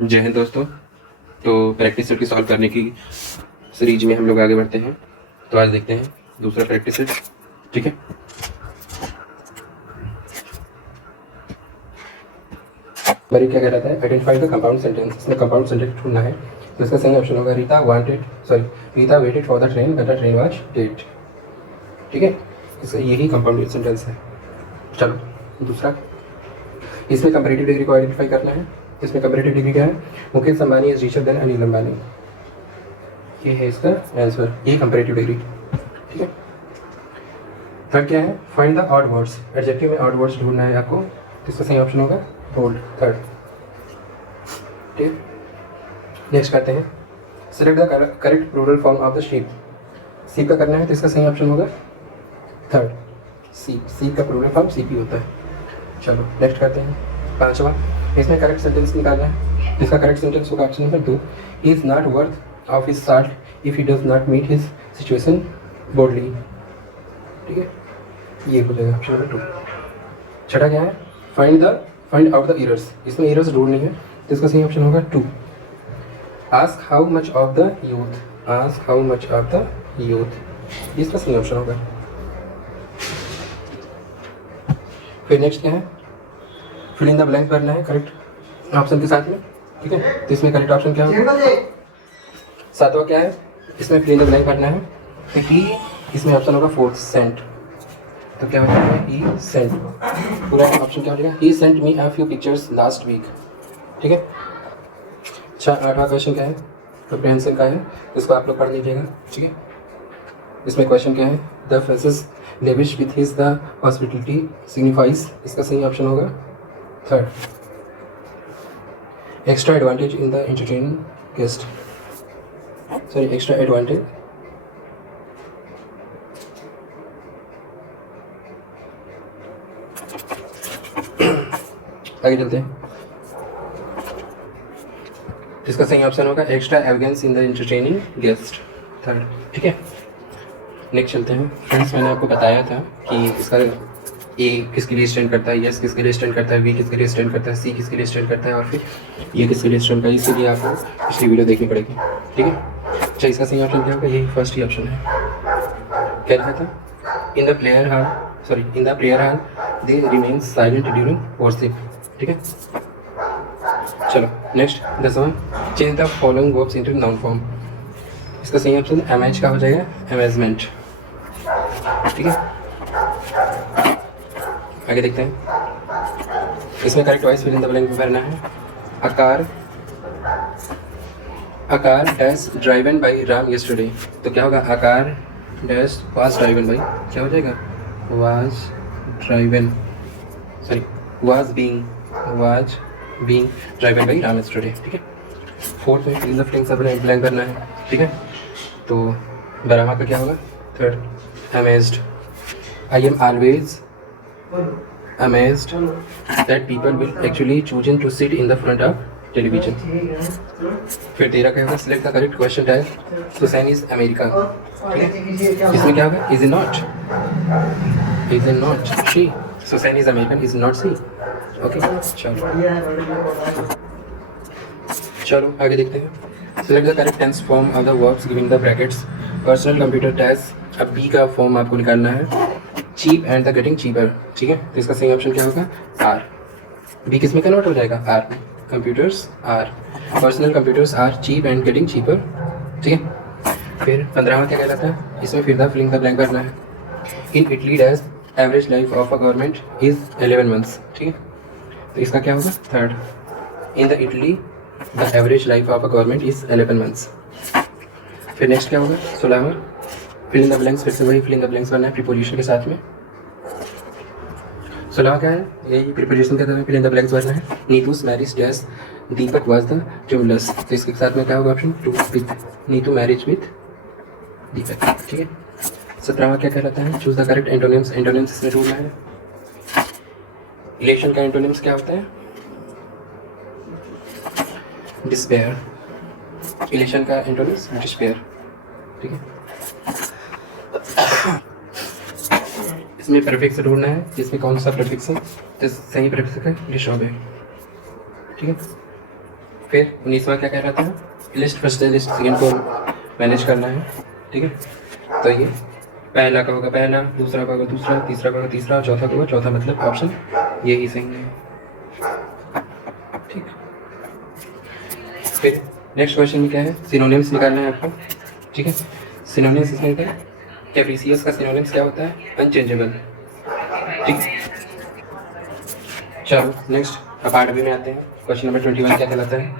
जय हिंद दोस्तों। तो प्रैक्टिस सेट की सॉल्व करने की सीरीज में हम लोग आगे बढ़ते हैं। तो आज देखते हैं दूसरा प्रैक्टिस सेट। ठीक है, बारी क्या कह रहा था, आइडेंटिफाई द कंपाउंड सेंटेंस। इसमें कंपाउंड सेंटेंस ढूंढना है। तो इसका सही ऑप्शन होगा Rita waited for the train but the train was late. ठीक है, इसका यही कंपाउंड सेंटेंस है। चलो दूसरा, इसमें कंपैरेटिव डिग्री को आइडेंटिफाई करना है। इसमें कंपैरेटिव डिग्री क्या है, Mukesh Ambani is richer than Anil Ambani. ये है इसका आंसर, ये कंपैरेटिव डिग्री। ठीक है, थर्ड क्या है, find the odd words. Adjective में ऑड वर्ड्स ढूंढना है आपको। तो इसका सही ऑप्शन होगा बोल्ड, थर्ड। ठीक है, नेक्स्ट करते हैं, select the correct plural form of the sheep. Sheep का करना है, तो इसका सही ऑप्शन होगा थर्ड, सीप। सीप का प्लूरल फॉर्म सीपी होता है। चलो नेक्स्ट करते हैं, पांचवा, इसमें करेक्ट सेंटेंस निकालना है। इसका करेक्ट सेंटेंस होगा option number 2, he is not worth of his salt if he does not meet his situation boldly. ठीक है, ये हो जाएगा ऑप्शन नंबर 2। छठा क्या है, फाइंड आउट द एरर्स। इसमें एरर्स ढूंढनी है, तो इसका सही ऑप्शन होगा 2, ask how much of the youth. Ask how much of the youth, इसका सही ऑप्शन होगा। फिर नेक्स्ट क्या है, फिल इन द ब्लैंक भरना है करेक्ट ऑप्शन के साथ में। ठीक है, तो इसमें करेक्ट ऑप्शन क्या होगा, सातवां क्या है, इसमें फिल इन द ब्लैंक भरना है। तो ही, इसमें ऑप्शन होगा फोर्थ, सेंट। तो क्या हो जाएगा, ही सेंट। पूरा ऑप्शन क्या हो जाएगा, he sent me a few pictures last week. ठीक है, अच्छा आठवां क्वेश्चन क्या है, कॉम्प्रिहेंशन का है, इसको आप लोग पढ़ लीजिएगा। ठीक है, इसमें क्वेश्चन क्या है, the phrases lavish with his the hospitality signifies. इसका सही ऑप्शन होगा third, extra advantage in the entertaining guest. Sorry, extra advantage आगे चलते हैं, इसका सही ऑप्शन होगा extra evidence in the entertaining guest, third. ठीक है, नेक्स्ट चलते हैं। फ्रेंड्स, मैंने आपको बताया था कि इसका ए किसके लिए स्टैंड करता है, एस किसके लिए स्टैंड करता है, बी किसके लिए स्टैंड करता है, सी किसके लिए स्टैंड करता है, और फिर ये किसके लिए स्टैंड करता है। इसीलिए आपको पिछली वीडियो देखनी पड़ेगी। ठीक है, अच्छा इसका सही ऑप्शन क्या होगा, यही फर्स्ट ही ऑप्शन है। क्या लिखा था, in the prayer hall they remain silent during worship. ठीक है, चलो नेक्स्ट 10वां, change the following verbs into noun form. इसका सही ऑप्शन अमेज का हो जाएगा, अमेजमेंट। ठीक है, आगे देखते हैं, इसमें correct voice fill in the blank भरना है। A car dash driven by Ram yesterday. तो क्या होगा, आकार डैश वाज ड्राइवन बाई, क्या हो जाएगा, was being driven by Ram yesterday. ठीक है, फोर्थ में फिल इन द ब्लैंक भरना है। ठीक है, तो बरामा का क्या होगा, third, amazed. I am always amazed that people will actually choosing to sit in the front of television। फिर 13 क्या होगा, select the correct question type, Susan is America. ठीक है, इसमें क्या होगा, is not she, Susan is American, is not she. Okay, चलो आगे देखते हैं, select the correct tense form of the verbs giving the brackets। Personal computer tax, अब बी का फॉर्म आपको निकालना है, cheap and the getting cheaper. ठीक है, तो इसका सही ऑप्शन क्या होगा, आर। बी किस में कन्वर्ट हो जाएगा, आर में, computers are, personal computers are cheap and getting cheaper. ठीक है, फिर 15वां क्या कहलाता है, इसमें फिर द फिलिंग द ब्लैंक करना है। In Italy dash average life of a government is 11 months. ठीक है, तो इसका क्या होगा, third, in the Italy the average life of a government is 11 months. फिर नेक्स्ट क्या होगा, 16वां, फिल इन द ब्लैंक्स। फिर से वही फिल इन द ब्लैंक्स बनना है प्रीपोजिशन के साथ में। 16वां क्या है, यही प्रीपोजिशन के साथ में फिल इन द ब्लैंक्स भरना है। Neetu's marriage dash Deepak was the ट्यूबलेस। तो इसके साथ में क्या होगा, option 2, with Neetu marriage with Deepak. ठीक है, 17वां क्या कहलाता है, choose the correct antonyms. Antonyms इसमें ढूंढना है। इलेक्शन का एंटोनिम्स क्या होता है, डिस्पेयर। इलेक्शन का एंटोनिम्स डिस्पेयर। ठीक है, इसमें प्रीफिक्स ढूंढना है, इसमें कौन सा प्रीफिक्स है, तो सही प्रीफिक्स है डिशोबे। ठीक है, फिर 19वां क्या कहलाता है, लिस्ट फर्स्ट लिस्ट सेकेंड को मैनेज करना है, ठीक है। तो ये पहला का होगा पहला, दूसरा का होगा दूसरा, तीसरा का होगा तीसरा, चौथा का होगा चौथा, मतलब ऑप्शन यही सही है, ठीक। फिर नेक्स्ट क्वेश्चन में क्या है, सिनोनिम्स निकालना है आपको, ठीक है। सिनोनिम्स इसमें क्या है, कैप्रिसियस का सिनोनिम्स क्या होता है, अनचेंजेबल, ठीक। चलो नेक्स्ट अब 8वीं में आते हैं। क्वेश्चन नंबर 21 क्या कहलाता है,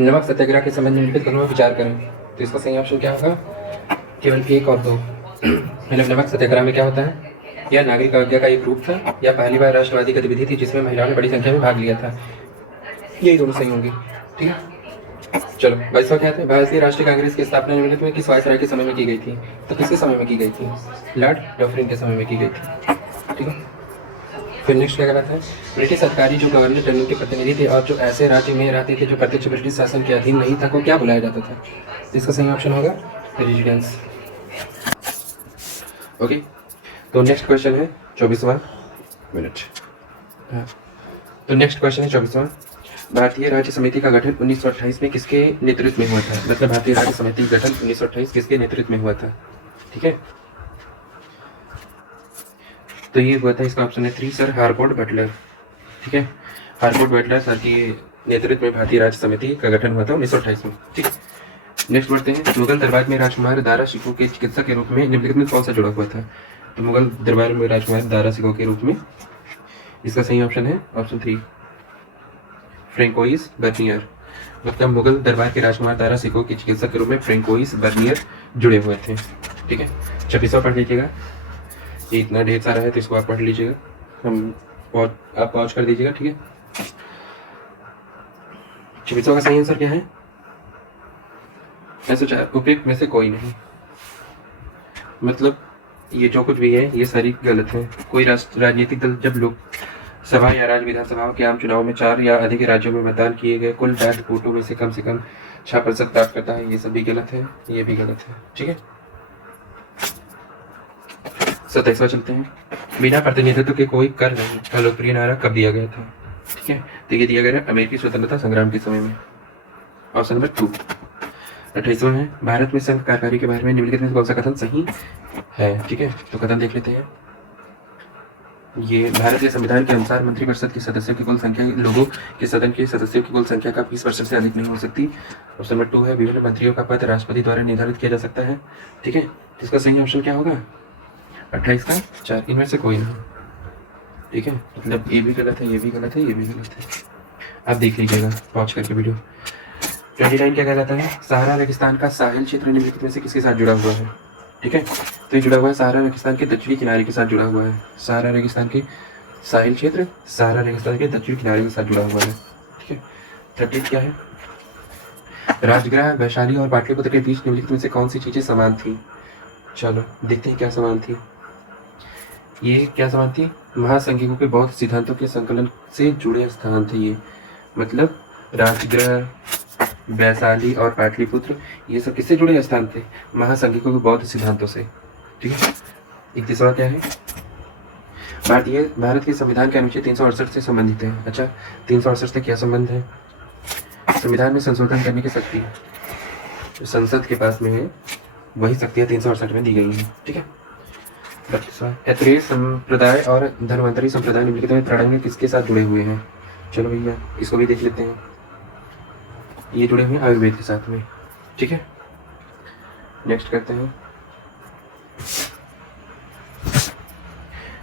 नमक सत्याग्रह के संबंध में निम्नलिखित कथनों पर विचार करें। तो इसका सही ऑप्शन क्या होगा, केवल 1 और 2। मतलब नमक सत्याग्रह में क्या होता है, यह नागरिक आज्ञा का एक रूप था या पहली बार राष्ट्रवादी गतिविधि थी जिसमें महिलाओं ने बड़ी संख्या में भाग लिया था। यही दोनों सही होंगी, ठीक है। चलो 22वां क्या है, भारतीय राष्ट्रीय कांग्रेस की स्थापना निम्नलिखित में किस वायसराय के समय में की गई थी। तो किसके समय में की गई थी, लॉर्ड डफरिन के समय में की गई थी, ठीक है। फिर नेक्स्ट क्या कहलाता है, ब्रिटिश अधिकारी जो गवर्नर जनरल के प्रतिनिधि थे और जो ऐसे राज्य में रहते थे जो प्रत्यक्ष ब्रिटिश शासन के अधीन नहीं था, को क्या बुलाया जाता था। इसका सही ऑप्शन होगा रेजिडेंस, ओके। तो नेक्स्ट क्वेश्चन है 24वां मिनट, तो नेक्स्ट क्वेश्चन है 24वां, भारतीय राज्य समिति का गठन 1928 में किसके नेतृत्व में हुआ था। मतलब भारतीय राज्य समिति गठन 1928 किसके नेतृत्व में हुआ था, ठीक है। तो ये हुआ था, इसका ऑप्शन है 3 सर हार्वर्ड बटलर, ठीक है। हार्वर्ड बटलर सर के नेतृत्व में भारतीय राज्य समिति का गठन हुआ था 1928 में, ठीक। नेक्स्ट बढ़ते हैं, मुगल दरबार में राजकुमार दारा शिकोह के चिकित्सक के रूप में निम्नलिखित में कौन सा जुड़ा हुआ था। तो मुगल दरबार में राजकुमार दारा शिकोह के रूप में, इसका सही ऑप्शन है ऑप्शन 3 फ्रेंकोइस बर्नियर। मतलब मुगल दरबार के राजकुमार दारा शिकोह के चिकित्सक के रूप में फ्रेंकोइस बर्नियर जुड़े हुए थे, ठीक है। 26वां पढ़ लीजिएगा, ये इतना ढेर सारा है तो इसको आप पढ़ लीजिएगा, आप पॉज कर दीजिएगा, ठीक है। 26वां का सही आंसर क्या है, मैं सोचा उपयुक्त में से कोई नहीं। मतलब ये जो कुछ भी है ये सारी गलत है। कोई राजनीतिक दल जब लोग सभा या राज्य विधानसभाओं के आम चुनाव में 4 या अधिक राज्यों में मतदान किए गए कुल वैध वोटों में से कम 6% प्राप्त करता है, ये सब भी गलत है, ये भी गलत है, ठीक है। 27वां चलते हैं, बिना प्रतिनिधित्व के कोई कर नहीं का लोकप्रिय नारा कब दिया गया था, ठीक है। तो ये दिया गया है अमेरिकी स्वतंत्रता संग्राम के समय में, ऑप्शन नंबर 2। 28वां है, भारत में संघ कार्यकारी के बारे में निम्नलिखित में कौन सा कथन सही है, ठीक है। तो कथन देख लेते हैं, ये भारतीय संविधान के अनुसार मंत्रिपरिषद के सदस्यों की कुल संख्या लोगों के सदन के सदस्यों की कुल संख्या का 20% से अधिक नहीं हो सकती। ऑप्शन नंबर 2 है, विभिन्न मंत्रियों का पद राष्ट्रपति द्वारा निर्धारित किया जा सकता है, ठीक है। इसका सही ऑप्शन क्या होगा, 28 का 4, इनमें से कोई नहीं, ठीक है। मतलब ये भी गलत है, ये भी गलत है, ये भी गलत है, आप देख लीजिएगा पॉज करके वीडियो। 29 क्या कहलाता है, सहारा रेगिस्तान का साहिल क्षेत्र निम्नलिखित में से किसके साथ जुड़ा हुआ है, ठीक है। तो ये जुड़ा हुआ है सहारा रेगिस्तान के दक्षिणी किनारे के साथ जुड़ा हुआ है, सहारा रेगिस्तान के साहिल क्षेत्र सहारा रेगिस्तान के दक्षिणी किनारे के साथ जुड़ा हुआ है, ठीक है। 30 क्या है, राजगृह वैशाली और पाटलिपुत्र के बीच निम्नलिखित में से कौन सी चीजें समान थी। चलो देखते हैं क्या समान थी, ये क्या समान थी, महासंघिकों के बौद्ध सिद्धांतों के संकलन से जुड़े स्थान थे ये। मतलब राजगृह वैशाली और पाटलिपुत्र ये सब किससे जुड़े स्थान थे, महासंघिकों के बौद्ध सिद्धांतों से, ठीक है। 31वां क्या है, भारत के संविधान के अनुच्छेद 368 से संबंधित है। अच्छा 368 से क्या संबंध है, संविधान में संशोधन करने की शक्ति संसद के पास में है, वही शक्तियाँ 368 में दी गई हैं, ठीक है। 32वां, ऐत्रेय संप्रदाय और धन्वंतरी संप्रदाय निम्नलिखित में प्रणाली में किसके साथ जुड़े हुए हैं। चलो भैया इसको भी देख लेते हैं, ये जुड़े हुए हैं आयुर्वेद के साथ में, ठीक है। नेक्स्ट करते हैं,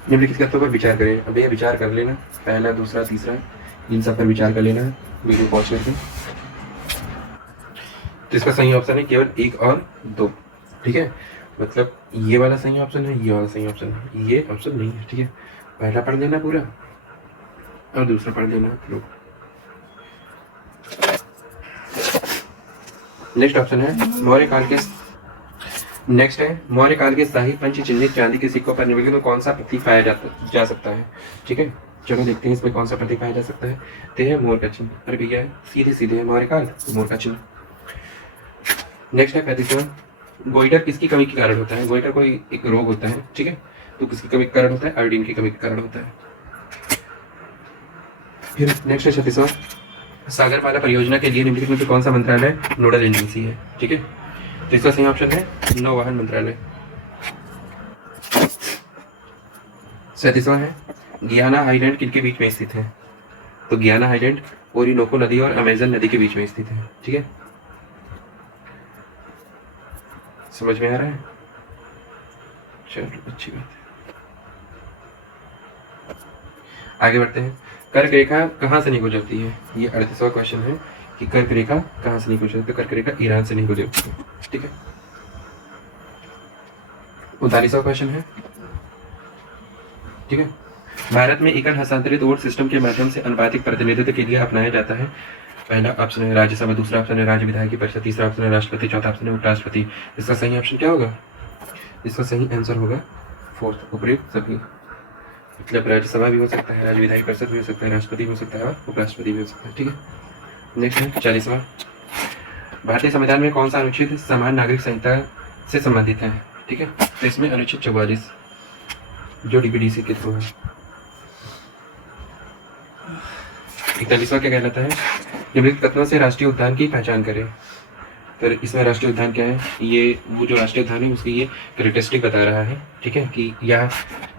निम्नलिखित तत्वों पर विचार करें। अब ये विचार कर लेना, पहला दूसरा तीसरा इन सब पर विचार कर लेना है वीडियो पॉज करके। तो इसका सही ऑप्शन है केवल 1 और 2, ठीक है। मतलब ये वाला सही ऑप्शन है, ये वाला सही ऑप्शन है, ये ऑप्शन नहीं है, ठीक है। पहला पढ़ लेना पूरा और दूसरा पढ़ लेना लोग। नेक्स्ट ऑप्शन है मौर्य काल के, नेक्स्ट है मौर्य काल के शाही पंच चिन्हित चांदी के सिक्कों पर निम्नलिखित में कौन सा प्रतीक पाया जा सकता है, ठीक है। चलो देखते हैं इसमें कौन सा प्रतीक पाया जा सकता है। तो है मोर का चिन्ह, अरे भैया सीधे सीधे है मौर्य काल मोर का चिन्ह। नेक्स्ट है 35वां, गोइटर किसकी कमी के कारण होता है। गोइटर कोई एक रोग होता है, ठीक है, तो किसकी कमी के कारण होता है, आयोडीन की कमी के कारण होता है। फिर नेक्स्ट है 36वां, सागरमाला परियोजना के लिए निम्नलिखित में से कौन सा मंत्रालय नोडल एजेंसी है? ठीक है, तो इसका सही ऑप्शन है नौवहन मंत्रालय। 37वां है गियाना आइलैंड किनके बीच में स्थित है? तो गियाना आइलैंड ओरिनोको नदी और अमेजन नदी के बीच में स्थित है। ठीक है, समझ में आ रहा है? चलो अच्छी बात है, आगे बढ़ते हैं। कर्क रेखा कहाँ से नहीं गुजरती है? ये 38वां क्वेश्चन है कि कर्क रेखा कहाँ से नहीं गुजरती? तो कर्क रेखा ईरान से नहीं गुजरती है। ठीक है, 39वां क्वेश्चन है। ठीक है, भारत में एकल हस्तांतरित वोट सिस्टम के माध्यम से अनुपातिक प्रतिनिधित्व के लिए अपनाया जाता है। पहला ऑप्शन है राज्यसभा, दूसरा ऑप्शन है राज्य विधायकी परिषद, तीसरा ऑप्शन है राष्ट्रपति, चौथा ऑप्शन है उपराष्ट्रपति। इसका सही ऑप्शन क्या होगा? इसका सही आंसर होगा फोर्थ, उपयुक्त सभी। मतलब राज्यसभा भी हो सकता है, राज्य विधायक परिषद भी हो सकता है, राष्ट्रपति भी हो सकता है और उपराष्ट्रपति भी हो सकता है। ठीक है, नेक्स्ट है 40वां। भारतीय संविधान में कौन सा अनुच्छेद समान नागरिक संहिता से संबंधित है? ठीक है, तो इसमें अनुच्छेद 44 जो डीपीडीसी के थ्रू है। 41वां क्या कहलाता है? निम्नलिखित कथनों से राष्ट्रीय उद्यान की पहचान करें। तो इसमें राष्ट्रीय उद्यान क्या है? ये वो जो राष्ट्रीय उद्यान है उसकी ये कैरेक्टरिस्टिक बता रहा है। ठीक है, कि यह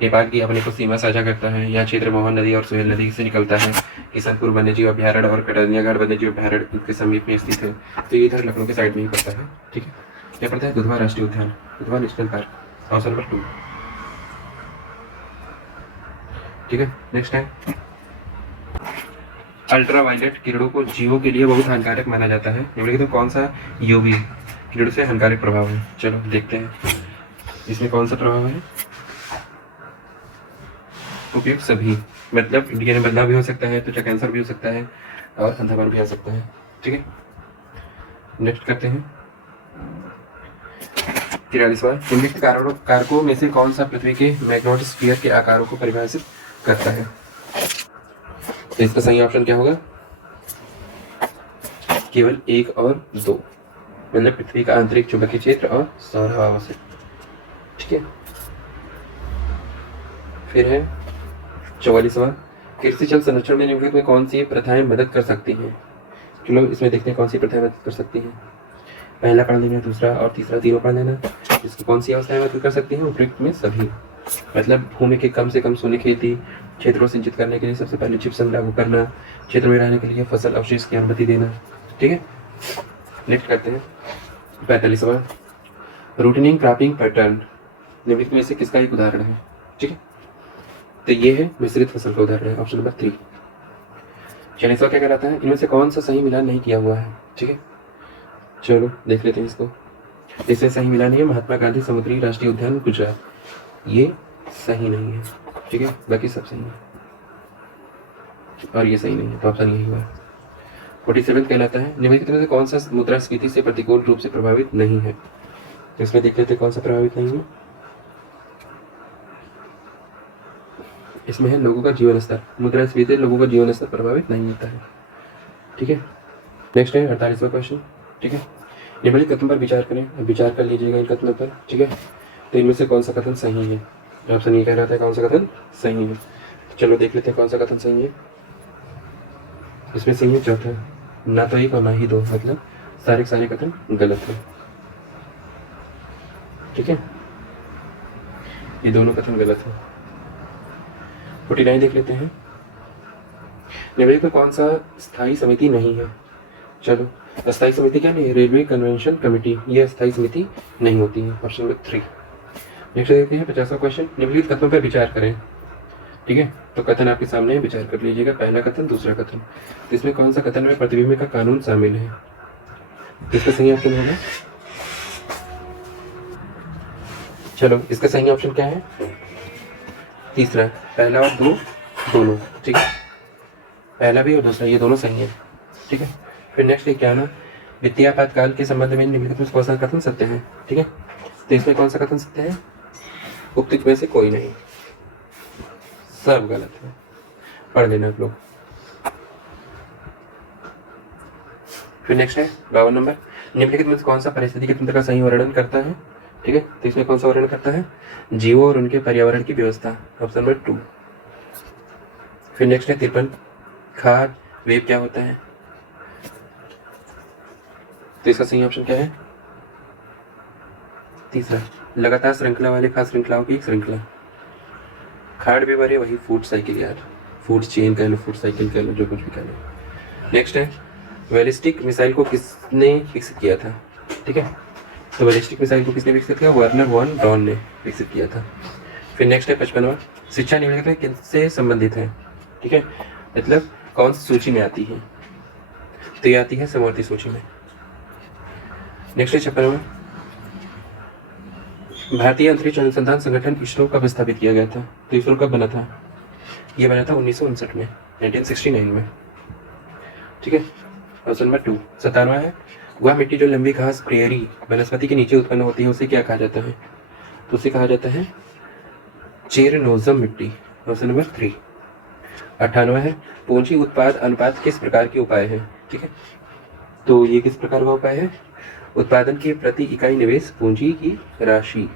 नेपाल की अपने को सीमा साझा करता है, यह क्षेत्र मोहन नदी और सोहेल नदी से निकलता है, किशनपुर वन्यजीव अभ्यारण्य और कटनिया घाट वन्यजीव अभ्यारण्य के समीप में स्थित है। तो ये इधर लखनऊ के साइड में ही पड़ता है। ठीक है, क्या पड़ता है? दुधवा राष्ट्रीय उद्यान, Dudhwa national park, option number 2। ठीक है, नेक्स्ट है अल्ट्रावायलेट किरणों को जीवों के लिए बहुत हानिकारक माना जाता है। निम्नलिखित में कौन सा यूवी किरणों से हानिकारक प्रभाव है? चलो देखते हैं इसमें कौन सा प्रभाव है। उपयुक्त सभी, मतलब डीएनए बदलाव भी हो सकता है, त्वचा कैंसर भी हो सकता है और अंधापन भी आ सकता है। ठीक है, नेक्स्ट करते हैं 43वां। निम्नलिखित कारकों में से कौन सा पृथ्वी के मैग्नेटोस्फीयर के आकारों को परिभाषित करता है? तो इसका सही ऑप्शन क्या होगा? केवल 1 और 2, मतलब पृथ्वी का आंतरिक चुंबकीय क्षेत्र और सौर हवा से। ठीक है, फिर है 44वां। कृषि जल संरक्षण में निम्नलिखित में कौन सी प्रथाएं मदद कर सकती हैं? चलो इसमें देखते हैं कौन सी प्रथाएं मदद कर सकती हैं। पहला पढ़ लेना, दूसरा और तीसरा तीनों पढ़ लेना। इसकी कौन सी अवस्थाएं मदद कर सकती हैं? उपयुक्त में सभी, मतलब भूमि के कम से कम शून्य खेती क्षेत्रों सिंचित करने के लिए सबसे पहले जिप्सम लागू करना, क्षेत्र में रहने के लिए फसल अवशेष की अनुमति देना। ठीक है, नेक्स्ट करते हैं 45वां। रूटनिंग क्रॉपिंग पैटर्न निम्नलिखित में से किसका एक उदाहरण है? ठीक है, तो ये है मिश्रित फसल का उदाहरण है, ऑप्शन नंबर 3। 46वां क्या कहलाता है? इनमें से कौन सा सही मिलान नहीं किया हुआ है? ठीक है, चलो देख लेते हैं इसको। इससे सही मिलान है महात्मा गांधी समुद्री राष्ट्रीय उद्यान गुजरात, ये सही नहीं है। ठीक है, बाकी सब सही है और ये सही नहीं है, तो ऑप्शन यही हुआ। 47 कहलाता है निम्नलिखित में से कौन सा मुद्रास्फीति से प्रतिकूल रूप से प्रभावित नहीं है? तो इसमें देख लेते कौन सा प्रभावित नहीं है। इसमें है लोगों का जीवन स्तर, मुद्रास्फीति लोगों का जीवन स्तर प्रभावित नहीं होता है। ठीक है, नेक्स्ट है 48वां क्वेश्चन। ठीक है, निम्नलिखित कथन पर विचार करें, विचार कर लीजिएगा इन कथनों पर। ठीक है, तो इनमें से कौन सा कथन सही है? ऑप्शन ये कह रहा था कौन सा कथन सही है। तो चलो देख लेते हैं कौन सा कथन सही है। इसमें सही है चौथा, ना तो 1 और ना ही 2, मतलब सारे सारे कथन गलत है। ठीक है, ये दोनों कथन गलत है। 49 देख लेते हैं। निम्नलिखित में कौन सा स्थायी समिति नहीं है? चलो, अस्थायी समिति क्या नहीं है? रेलवे कन्वेंशन कमेटी, ये अस्थायी समिति नहीं होती है, ऑप्शन नंबर 3। नेक्स्ट देखते हैं 50वां क्वेश्चन। निम्नलिखित कथनों पर विचार करें। ठीक है, तो कथन आपके सामने विचार कर लीजिएगा, पहला कथन दूसरा कथन। तो इसमें कौन सा कथन में प्रतिबिंब का कानून शामिल है? इसका सही ऑप्शन होगा, चलो इसका सही ऑप्शन क्या है? तीसरा, पहला और 2 दोनों। ठीक है, पहला भी और दूसरा ये दोनों सही है। ठीक है, फिर नेक्स्ट है क्या ना, वित्तीय आपातकाल के संबंध में निम्नलिखित में कौन सा कथन सत्य है? ठीक है, तो इसमें कौन सा कथन सत्य है? उक्त में से कोई नहीं, सब गलत है। पढ़ लेना आप लोग। फिर नेक्स्ट है 52 नंबर। निम्नलिखित में कौन सा पारिस्थितिकी तंत्र का सही वर्णन करता है? ठीक है, तो इसमें कौन सा वर्णन करता है? जीवों और उनके पर्यावरण की व्यवस्था, ऑप्शन नंबर 2। फिर नेक्स्ट है 53। खाद वेब क्या होता है? तो इसका सही ऑप्शन क्या है? तीसरा, लगातार श्रृंखला वाले खास श्रृंखलाओं की एक श्रृंखला। खाड़ भी भरे वही फूड साइकिल यार, फूड चेन कह लो, फूड साइकिल कह लो, जो कुछ भी कह लो। नेक्स्ट है, बैलिस्टिक मिसाइल को किसने विकसित किया था? ठीक है, तो बैलिस्टिक मिसाइल को किसने विकसित किया? वर्नर वॉन ब्राउन ने विकसित किया था। फिर नेक्स्ट है 55वां, शिक्षा निम्नलिखित में किससे संबंधित है? ठीक है, मतलब कौन सी सूची में आती है? तो ये आती है समवर्ती सूची में। नेक्स्ट है 56वां, भारतीय अंतरिक्ष अनुसंधान संगठन इसरो कब स्थापित किया गया था? तो इसरो कब बना था? ये बना था 1959 में, 1969 में। ठीक है, ऑप्शन नंबर 2। 57वां है, वह मिट्टी जो लंबी घास प्रेयरी वनस्पति के नीचे उत्पन्न होती है उसे क्या कहा जाता है? तो उसे कहा जाता है चेरनोजम मिट्टी, ऑप्शन नंबर 3। 98वां है, पूंजी उत्पाद अनुपात किस प्रकार के उपाय है? ठीक है, तो ये किस प्रकार का उपाय है? उत्पादन की प्रति इकाई निवेश पूंजी की राशि।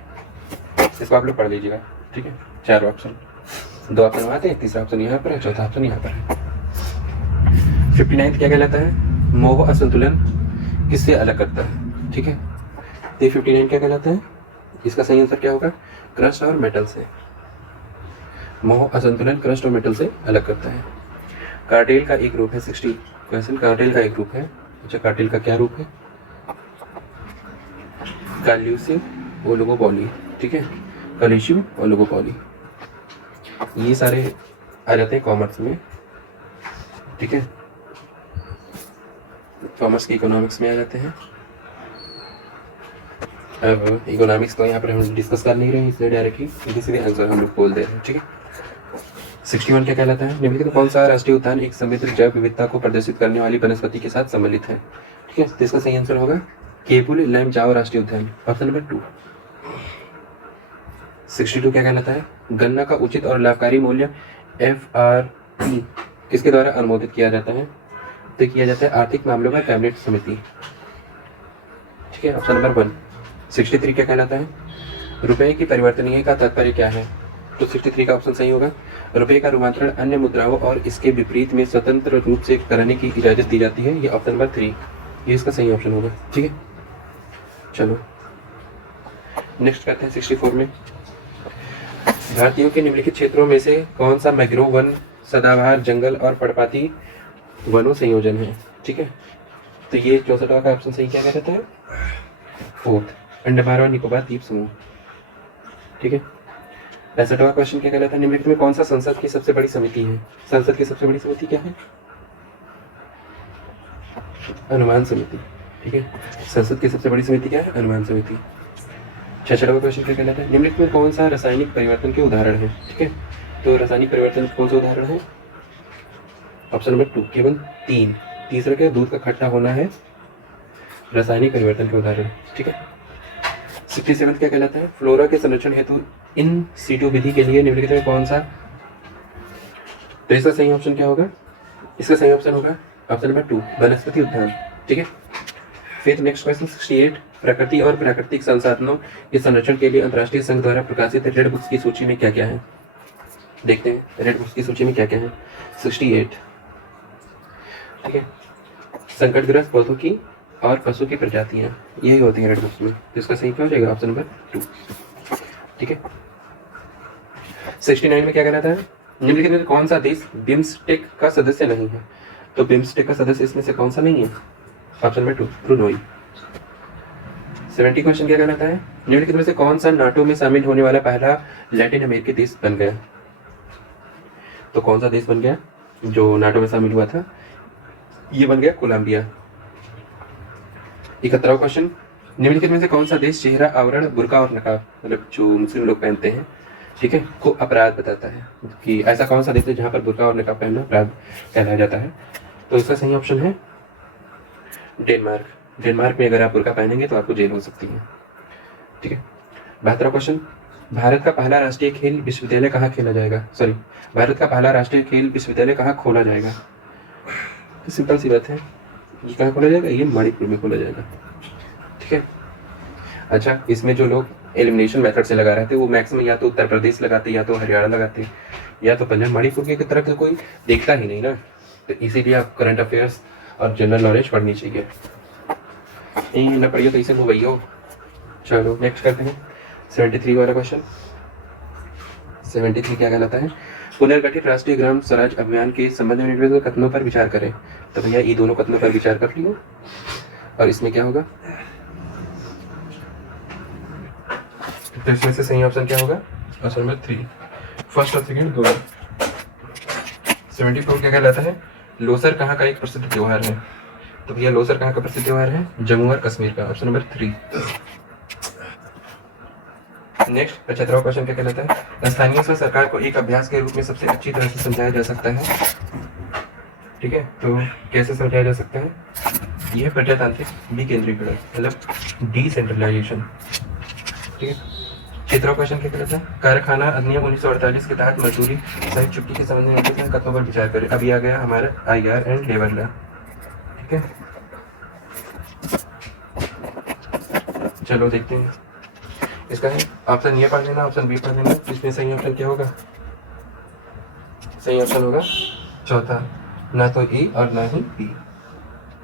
इसको आप लोग पढ़ लीजिएगा। ठीक है, 4 ऑप्शन, 2 ऑप्शन आते हैं, तीसरा ऑप्शन यहाँ पर है, चौथा ऑप्शन यहाँ पर है। 59 क्या कहलाता है? मोह असंतुलन किससे अलग करता है? ठीक है, तो 59 क्या कहलाता है? इसका सही आंसर क्या होगा? क्रस्ट और मेटल से। मोह असंतुलन क्रस्ट और मेटल से अलग करता है। कार्टेल का एक रूप है 60 क्वेश्चन, कार्टेल का एक रूप है। अच्छा, कार्टेल का क्या रूप है? कल्यूसिव ओलिगोपॉली। ठीक है, कल्यूसिव ओलिगोपॉली, ये सारे आ जाते हैं कॉमर्स में। ठीक है, कॉमर्स के इकोनॉमिक्स में आ जाते हैं। अब इकोनॉमिक्स तो यहाँ पर हम डिस्कस कर नहीं रहे हैं, इसलिए डायरेक्टली सीधे आंसर हम लोग बोल दे रहे हैं। ठीक है, 61 क्या कहलाता है? निम्नलिखित कौन सा राष्ट्रीय उद्यान एक समृद्ध जैव विविधता को प्रदर्शित करने वाली वनस्पति के साथ सम्मिलित है? ठीक है, तो इसका सही आंसर होगा केपुल लैमजाओ राष्ट्रीय उद्यान, ऑप्शन नंबर 2। 62 क्या कहलाता है? गन्ना का उचित और लाभकारी मूल्य FRP किसके द्वारा अनुमोदित किया जाता है? तो किया जाता है आर्थिक मामलों का कैबिनेट समिति। ठीक है, ऑप्शन नंबर 1। 63 क्या कहलाता है? रुपए की परिवर्तनीय का तात्पर्य क्या है? तो 63 का ऑप्शन सही होगा, रुपए का रूपांतरण अन्य मुद्राओं और इसके विपरीत में स्वतंत्र रूप से करने की इजाजत दी जाती है। ये ऑप्शन नंबर 3, ये इसका सही ऑप्शन होगा। ठीक है, चलो नेक्स्ट करते हैं 64 में। भारतीयों के निम्नलिखित क्षेत्रों में से कौन सा मैंग्रोव वन सदाबहार जंगल और पर्णपाती वनों संयोजन है? ठीक है, तो ये 64 का ऑप्शन सही क्या कहता है? 4th, अंडमान और निकोबार द्वीप समूह। ठीक है, 65वां क्वेश्चन क्या कहलाता है? निम्नलिखित में कौन सा संसद की सबसे बड़ी समिति है? संसद की सबसे बड़ी समिति क्या है? अनुमान समिति। ठीक है, संसद की सबसे बड़ी समिति क्या है? अनुमान समिति। 66वां क्वेश्चन क्या कहलाता है? निम्नलिखित में कौन सा रासायनिक परिवर्तन के उदाहरण है? ठीक है, तो रासायनिक परिवर्तन कौन सा उदाहरण है? ऑप्शन नंबर 2, केवल 3। तीसरा क्या? दूध का खट्टा होना है रासायनिक परिवर्तन के उदाहरण। ठीक है, 67 क्या कहलाता है? फ्लोरा के संरक्षण हेतु इन सीटू विधि के लिए निम्नलिखित में कौन सा? तो इसका सही ऑप्शन क्या होगा? इसका सही ऑप्शन होगा ऑप्शन नंबर 2, वनस्पति उद्यान। ठीक है, फिर नेक्स्ट क्वेश्चन 68, प्रकृति और प्राकृतिक संसाधनों के संरक्षण के लिए अंतर्राष्ट्रीय संघ द्वारा प्रकाशित रेड बुक्स की सूची में क्या क्या है? देखते हैं रेड बुक्स की सूची में क्या क्या है। 68, ठीक है, संकटग्रस्त पौधों की और पशु की प्रजातियां, यही होती है रेड बुक्स में। तो इसका सही क्या हो जाएगा? Option number 2। ठीक है, 69 में क्या कहना था? निम्नलिखित में कौन सा देश बिम्स्टेक का सदस्य नहीं है? तो बिम्स्टेक का सदस्य इसमें से कौन सा नहीं है? Option number 2, Brunei. 70 क्वेश्चन क्या कहलाता है? निम्नलिखित में से कौन सा नाटो में शामिल होने वाला पहला लैटिन अमेरिकी देश बन गया? तो कौन सा देश बन गया जो नाटो में शामिल हुआ था? ये बन गया कोलंबिया। 71वां क्वेश्चन, निम्नलिखित में से कौन सा देश चेहरा आवरण, बुर्का और नकाब, मतलब जो मुस्लिम लोग पहनते हैं, ठीक है, को अपराध बताता है? कि ऐसा कौन सा देश है जहाँ पर बुर्का और नकाब पहनना अपराध कहलाया जाता है? तो इसका सही ऑप्शन है डेनमार्क। डेनमार्क में अगर आप बुर्का पहनेंगे तो आपको जेल हो सकती है। ठीक है, 72वां क्वेश्चन, भारत का पहला राष्ट्रीय खेल विश्वविद्यालय कहाँ खेला जाएगा? भारत का पहला राष्ट्रीय खेल विश्वविद्यालय कहाँ खोला जाएगा? तो सिंपल सी बात है, ये कहाँ खोला जाएगा? ये मणिपुर में खोला जाएगा। ठीक है, अच्छा, इसमें जो लोग एलिमिनेशन मेथड से लगा रहे थे वो मैक्सिमम या तो उत्तर प्रदेश लगाते, या तो हरियाणा लगाते, या तो पंजाब। मणिपुर की तरफ से कोई देखता ही नहीं ना, तो इसीलिए आप करंट अफेयर्स और जनरल नॉलेज पढ़नी चाहिए। यही ना पढ़ियो तो इसे घुमाइयो। चलो नेक्स्ट करते हैं 73 वाला क्वेश्चन। 73 क्या कहलाता है? पुनर्गठित राष्ट्रीय ग्राम स्वराज अभियान के संबंध में निम्नलिखित कथनों पर विचार करें। तो भैया ये दोनों कथनों पर विचार कर लियो। और इसमें क्या होगा? तो इसमें से सही ऑप्शन क्या होगा? ऑप्शन नंबर 3, फर्स्ट और सेकंड दोनों। 74 क्या कहलाता है? लोसर कहाँ का एक प्रसिद्ध त्योहार है? तो भैया लोसर कहाँ का प्रसिद्ध त्योहार है? जम्मू और कश्मीर का, ऑप्शन नंबर 3। नेक्स्ट 75वां क्वेश्चन क्या कहलाता है? स्थानीय स्व सरकार को एक अभ्यास के रूप में सबसे अच्छी तरह से समझाया जा सकता है। ठीक है, तो कैसे समझाया जा सकता है? यह प्रजातांत्रिक विकेंद्रीकरण, मतलब डिसेंट्रलाइजेशन। ठीक है। 76वां क्वेश्चन क्या कहलाता है? कारखाना अधिनियम 1948 के तहत मजदूरी सहित छुट्टी के संबंध में निम्नलिखित कथनों पर विचार करें। अभी आ गया हमारा IR एंड लेबर लॉ। ठीक है, चलो देखते हैं इसका है। ऑप्शन ये पढ़ लेना, ऑप्शन बी पढ़ लेना। इसमें सही ऑप्शन क्या होगा? सही ऑप्शन होगा चौथा, ना तो ए और ना ही बी।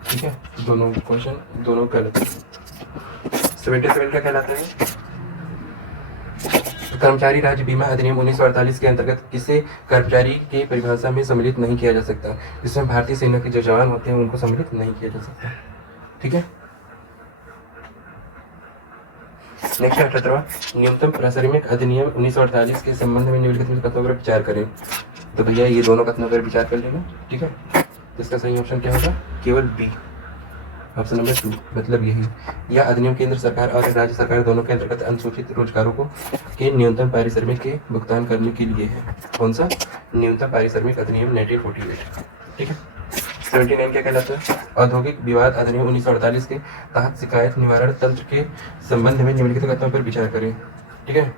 ठीक है, दोनों क्वेश्चन दोनों गलत है। 77 क्या कहलाता है? कर्मचारी राज्य बीमा अधिनियम 1948 के अंतर्गत किसे कर्मचारी के परिभाषा में सम्मिलित नहीं किया जा सकता? इसमें भारतीय सेना के जो जवान होते हैं उनको सम्मिलित नहीं किया जा सकता। ठीक है, नेक्स्ट 78वां, न्यूनतम पारिश्रमिक अधिनियम 1948 के संबंध में निम्नलिखित कथनों पर विचार करें। तो भैया ये दोनों कथनों पर विचार कर लेना। ठीक है, इसका सही ऑप्शन क्या होगा? केवल बी, ऑप्शन नंबर 2, मतलब यही। यह अधिनियम केंद्र सरकार और राज्य सरकार दोनों के अंतर्गत अनुसूचित रोजगारों को के न्यूनतम पारिश्रमिक के भुगतान करने के लिए है। कौन सा? न्यूनतम पारिश्रमिक अधिनियम 1948। ठीक है। 79 क्या कहलाता है? औद्योगिक विवाद अधिनियम 1948 के तहत शिकायत निवारण तंत्र के संबंध में निम्नलिखित कथनों पर विचार करें। ठीक है,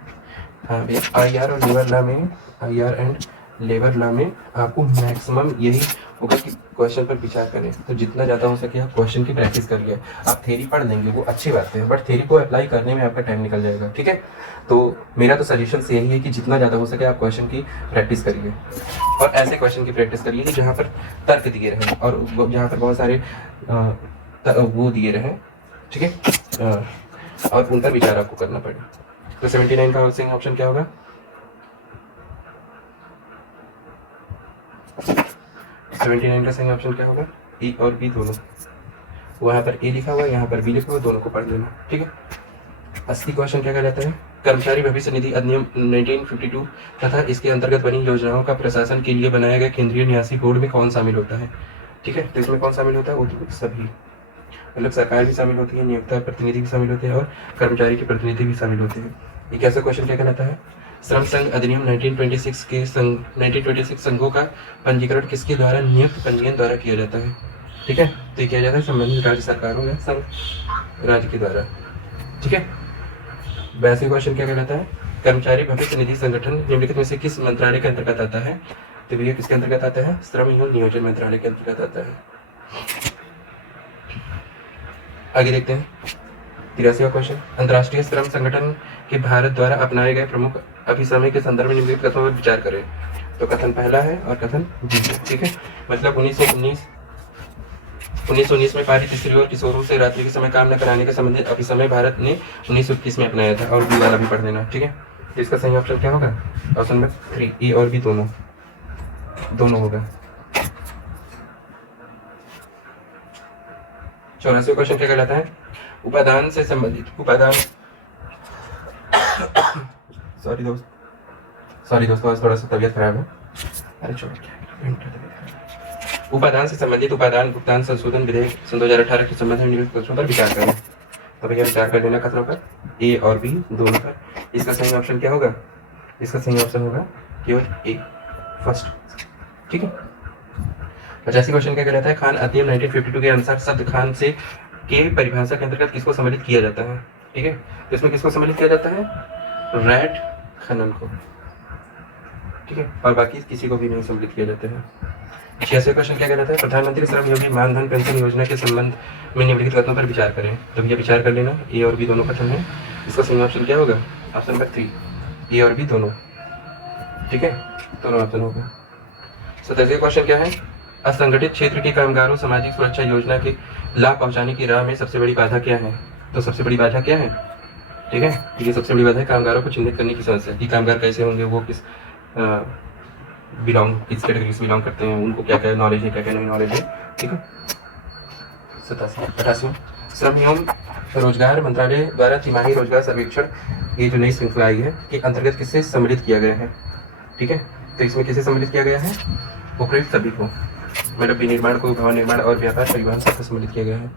हाँ भैया IR और लेबर लॉ में, IR एंड लेबर लॉ में आपको मैक्सिमम यही होगा कि क्वेश्चन पर विचार करें। तो जितना ज़्यादा हो सके आप क्वेश्चन की प्रैक्टिस करिए। आप थ्योरी पढ़ लेंगे वो अच्छी बात है, बट थ्योरी को अप्लाई करने में आपका टाइम निकल जाएगा। ठीक है, तो मेरा तो सजेशन यही है कि जितना ज़्यादा हो सके आप क्वेश्चन की प्रैक्टिस करिए, और ऐसे क्वेश्चन की प्रैक्टिस करिए कि जहाँ पर तर्क दिए रहें और जहाँ पर बहुत सारे वो दिए रहें। ठीक है, और उन पर विचार आपको करना पड़े। तो 79 का सही ऑप्शन क्या होगा? 79 का सही ऑप्शन क्या होगा? ए और बी दोनों। वहाँ पर ए लिखा हुआ है, यहाँ पर बी लिखा हुआ, दोनों को पढ़ लेना। ठीक है। 80 क्वेश्चन क्या कहलाता है? कर्मचारी भविष्य निधि अधिनियम 1952 तथा इसके अंतर्गत बनी योजनाओं का प्रशासन के लिए बनाया गया केंद्रीय न्यासी बोर्ड में कौन शामिल होता है? ठीक है, तो इसमें कौन शामिल होता है? वो तो सभी, मतलब सरकार भी शामिल होती है, नियोक्ता प्रतिनिधि भी शामिल होते हैं और कर्मचारी के प्रतिनिधि भी शामिल होते हैं। एक ऐसा क्वेश्चन क्या कहलाता है? श्रम संघ अधिनियम 1926 संघों का पंजीकरण किसके द्वारा नियुक्त पंजीयन द्वारा किया जाता है? ठीक है, तो ये किया जाता है संबंधित राज्य सरकारों या संघ राज्य के द्वारा। ठीक है। 82 क्वेश्चन क्या कहलाता है? कर्मचारी भविष्य निधि संगठन निम्नलिखित में से किस मंत्रालय के अंतर्गत आता है? तो भैया किसके अंतर्गत आता है? श्रम एवं नियोजन मंत्रालय के अंतर्गत आता है। आगे देखते हैं 83वां क्वेश्चन, अंतर्राष्ट्रीय श्रम संगठन के भारत द्वारा अपनाए गए प्रमुख अभिसमय के संदर्भ में निम्नलिखित कथनों पर विचार करें। तो कथन पहला है और कथन बी है। ठीक है, मतलब 1919 में पारित स्त्रियों और किशोरों से रात्रि के समय काम न कराने के संबंधित अभिसमय भारत ने 1921 में अपनाया था। और बी वाला भी पढ़ देना। ठीक है, इसका सही ऑप्शन क्या होगा? ऑप्शन नंबर 3, ए और बी दोनों होगा। 84वां क्वेश्चन क्या कहलाता है? उपादान से संबंधित उपादान सॉरी दोस्तों आज थोड़ा सा तबीयत खराब है। अरे उपादान से संबंधित उपादान भुगतान संशोधन विधेयक सन 2018 के संबंध में निम्नलिखित कथनों पर विचार करें। तो भैया विचार कर लेना कथनों पर, ए और बी दोनों पर। इसका सही ऑप्शन क्या होगा? इसका सही ऑप्शन होगा केवल ए, फर्स्ट। ठीक है। 85 क्वेश्चन क्या कहलाता है? खान अधिनियम 1952 के अनुसार शब्द खान से के परिभाषा के अंतर्गत किसको सम्मिलित किया जाता है? ठीक है, तो इसमें किसको सम्मिलित किया जाता है? रैट खनन को। ठीक है, और बाकी किसी को भी नहीं सम्मिलित किया जाता है। 86वां क्वेश्चन क्या कहलाता है? प्रधानमंत्री श्रम योगी मानधन पेंशन योजना के संबंध में निम्नलिखित कथनों पर विचार करें। तो भैया विचार कर लेना, ए और बी दोनों कथन है। इसका सही ऑप्शन क्या होगा? ऑप्शन नंबर 3, ए और बी दोनों। ठीक है, दोनों ऑप्शन होगा। 87वां क्वेश्चन क्या है? असंगठित क्षेत्र के कामगारों सामाजिक सुरक्षा योजना के लाभ पहुंचाने की राह में सबसे बड़ी बाधा क्या है? तो सबसे बड़ी बाधा क्या है? ठीक है, ये सबसे बड़ी बाधा है कामगारों को चिन्हित करने की समस्या कि कामगार कैसे होंगे, वो किस किस कैटेगरी से बिलोंग करते हैं, उनको क्या क्या नॉलेज है, क्या क्या नहीं नॉलेज है। ठीक है। 87 श्रम एवं रोजगार मंत्रालय द्वारा तिमाही रोजगार सर्वेक्षण, ये जो नई श्रृंखला आई है, के अंतर्गत किससे सम्मिलित किया गया है? ठीक है, तो इसमें किसे सम्मिलित किया गया है? उपयुक्त सभी को, मतलब विनिर्माण को, भवन निर्माण और व्यापार परिवहन सबको सम्मिलित किया गया है।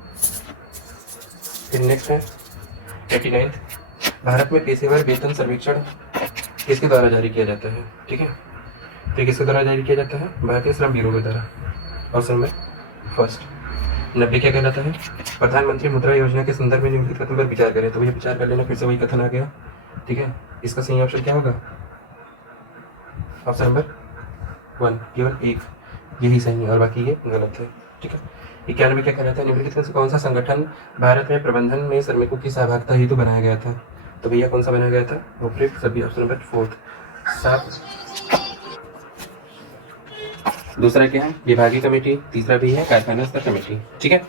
फिर नेक्स्ट है 89, भारत में पेशेवर वेतन सर्वेक्षण किसके द्वारा जारी किया जाता है? ठीक है, तो किसके द्वारा जारी किया जाता है? भारतीय श्रम ब्यूरो के द्वारा। ऑप्शन में फर्स्ट। 90 क्या कहलाता है? प्रधानमंत्री मुद्रा योजना के संदर्भ में निम्नलिखित कथन पर विचार करें। तो भैया विचार कर लेना, फिर से वही कथन आ गया। ठीक है, इसका सही ऑप्शन क्या होगा? ऑप्शन नंबर 1, केवल एक यही सही है और बाकी ये गलत है। ठीक है। 91 क्या कहलाता है? निम्नलिखित में से कौन सा संगठन भारत में प्रबंधन में श्रमिकों की सहभागिता हेतु बनाया गया था? तो भैया कौन सा बनाया गया था? उपयुक्त सभी, ऑप्शन नंबर 4। 7। दूसरा क्या है? विभागीय कमेटी। तीसरा भी है कारखाना स्तर कमेटी। ठीक है।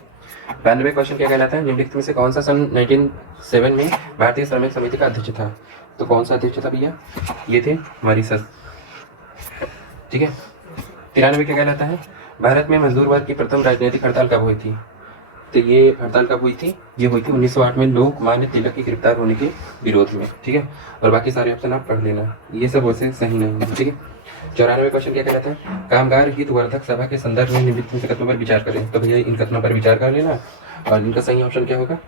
92 क्वेश्चन क्या कहलाता है? निम्नलिखित में से कौन सा सन 1907 में भारतीय श्रमिक समिति का अध्यक्ष था? तो कौन सा अध्यक्ष था भैया? ये थे मॉरिसस। ठीक है। 93 क्या कहलाता है? भारत में मजदूर वर्ग की प्रथम राजनीतिक हड़ताल कब हुई थी? तो ये हड़ताल कब हुई थी? ये हुई थी 1908 में लोकमान्य तिलक के गिरफ्तार होने के विरोध में। ठीक है, और बाकी सारे ऑप्शन आप पढ़ लेना, ये सब वैसे सही नहीं है। ठीक है। 94 क्वेश्चन क्या कहलाता है? कामगार हितवर्धक सभा के संदर्भ में निम्नलिखित कथनों पर विचार करें। तो भैया इन कथनों पर विचार कर लेना, और इनका सही ऑप्शन क्या होगा?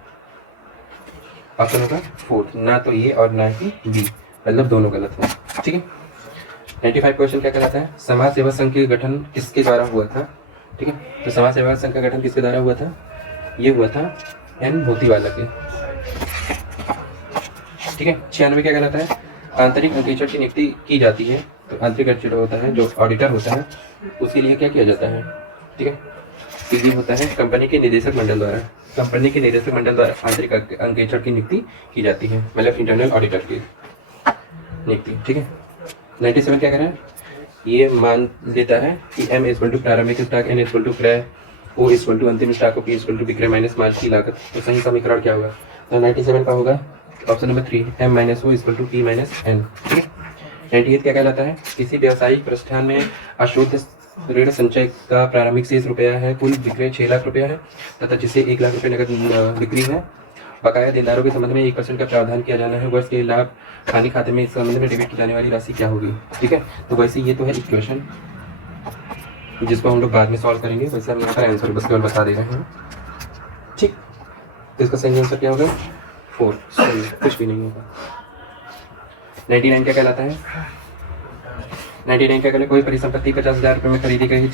ऑप्शन होगा 4, ना तो ये और ना ही बी, मतलब दोनों गलत है। ठीक है। 95 क्वेश्चन क्या कहलाता है? समाज सेवा संघ के गठन किसके द्वारा हुआ था? ठीक है, तो समाज सेवा संघ का गठन किसके द्वारा हुआ था? ये हुआ था एन मोतीवाला के। ठीक है। 96 क्या कहलाता है? आंतरिक अंकेक्षक की नियुक्ति की जाती है। तो आंतरिक अंकेक्षक होता है जो ऑडिटर होता है, उसके लिए क्या किया जाता है? ठीक है, ये होता है कंपनी के निदेशक मंडल द्वारा। कंपनी के निदेशक मंडल द्वारा आंतरिक अंकेक्षक की नियुक्ति की जाती है, मतलब इंटरनल ऑडिटर की नियुक्ति। ठीक है। 97 क्या कर रहा है? ये मान लेता है कि M = प्रारंभिक स्टॉक, N = क्रय, O = अंतिम स्टॉक, P = विक्रय माइनस माल की लागत। तो सही समीकरण क्या होगा? तो 97 का होगा option number 3, M - O = P - N। ठीक है। 98 क्या कहलाता है? किसी व्यावसायिक प्रतिष्ठान में अशुद्ध ऋण संचय का प्रारंभिक शेष रुपया है, कुल विक्रय 6 लाख रुपया है तथा जिससे 1 लाख रुपये नकद बिक्री है। बकाया देनदारों के संबंध में 1% का प्रावधान किया जाना है। वर्ष के लाभ हानि खाते में इस संबंध में डेबिट की जाने वाली राशि क्या होगी? ठीक है, तो वैसे ये तो है इक्वेशन जिसको हम लोग बाद में सॉल्व करेंगे, वैसे हम यहाँ पर आंसर बस केवल बता दे रहे हैं। ठीक, तो इसका सही आंसर क्या होगा? 4, सही, कुछ भी नहीं होगा। 99 क्या कहलाता है? 99 क्या कहलाता है? कोई परिसंपत्ति 50,000 रुपये में खरीदी गई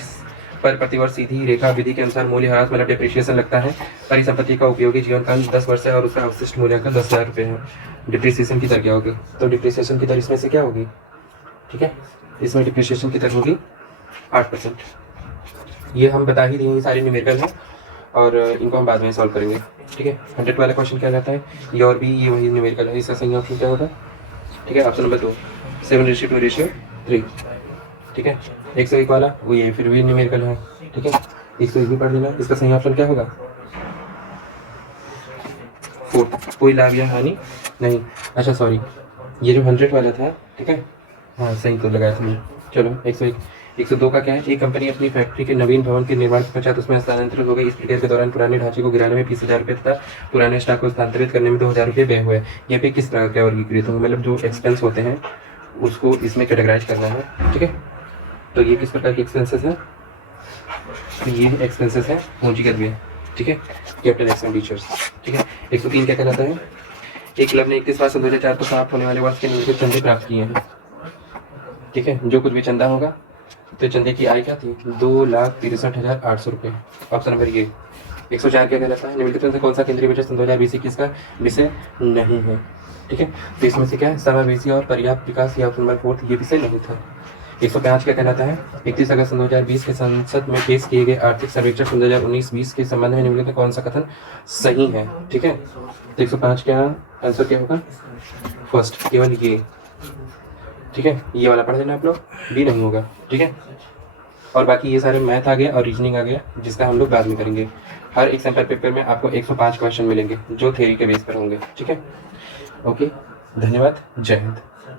पर प्रतिवर्ष सीधी रेखा विधि के अनुसार मूल्यह्रास मतलब डिप्रिशिएशन लगता है। परिसंपत्ति का उपयोगी जीवन काल 10 वर्ष है और उसका अवशिष्ट मूल्यांकन 10,000 रुपये है। डिप्रिसिएशन की दर क्या होगी? तो डिप्रिसिएशन की दर इसमें से क्या होगी? ठीक है, इसमें डिप्रिसिएशन की दर होगी 8%। ये हम बता ही दिए, ये सारे न्यूमेरिकल हैं और इनको हम बाद में सॉल्व करेंगे। ठीक है। 100 वाला क्वेश्चन क्या रहता है? ये और भी ये वही न्यूमेरिकल है, इसका सही ऑप्शन क्या होगा? ठीक है, ऑप्शन नंबर 2, 7:2:3। ठीक है। 101 वाला वो ये फिर भी न्यूमेरिकल है। ठीक है, 101 भी पढ़ लेना, इसका सही ऑप्शन क्या होगा? 4, कोई लाभ या हानि नहीं। अच्छा सॉरी, ये जो 100 वाला था, ठीक है, हाँ सही तो लगाया तुमने। चलो 101। 102 का क्या है? एक कंपनी अपनी फैक्ट्री के नवीन भवन के निर्माण के पश्चात उसमें स्थानांतरित हो गई। इस प्रक्रिया के दौरान पुराने ढांचे को गिराने में 20,000 रुपये तथा पुराने स्टॉक को स्थानांतरित करने में 2,000 रुपये व्यय हुए। यहाँ पे किस तरह का वर्गीकृत होंगे, मतलब जो एक्सपेंस होते हैं उसको इसमें कैटेगराइज करना है। ठीक है, तो ये किस प्रकार के एक्सपेंसेस हैं? तो ये एक्सपेंसेस हैं पूंजीगत व्यय। ठीक है, कैपिटल एक्सपेंडिचर्स। ठीक है। 103 क्या कहलाता है? एक क्लब ने 31 मार्च 2004 को समाप्त होने वाले वर्ष के निम्नलिखित चंदे प्राप्त किए हैं। ठीक है, जो कुछ भी चंदा होगा, तो चंदे की आय क्या थी? 2,63,800 रुपये। ऑप्शन नंबर ये। 104 क्या कहलाता है? निम्नलिखित में से कौन सा केंद्रीय बजट सन 2020 किसका विषय नहीं है? ठीक है, तो इसमें से क्या है? समावेशी और पर्याप्त विकास, या ऑप्शन नंबर 4 ये विषय नहीं था। 105 क्या कहलाता है? 31 अगस्त 2020 के संसद में पेश किए गए आर्थिक सर्वेक्षण 2019-20 के संबंध में निम्नलिखित कौन सा कथन सही है? ठीक है, तो 105 क्या आंसर क्या होगा? फर्स्ट, केवल ये। ठीक है, ये वाला पढ़ लेना आप लोग, भी नहीं होगा। ठीक है, और बाकी ये सारे मैथ आ गया और रीजनिंग आ गया, जिसका हम लोग बाद में करेंगे। हर एक सैम्पल पेपर में आपको 105 क्वेश्चन मिलेंगे जो थ्योरी के बेस पर होंगे। ठीक है, ओके, धन्यवाद, जय हिंद।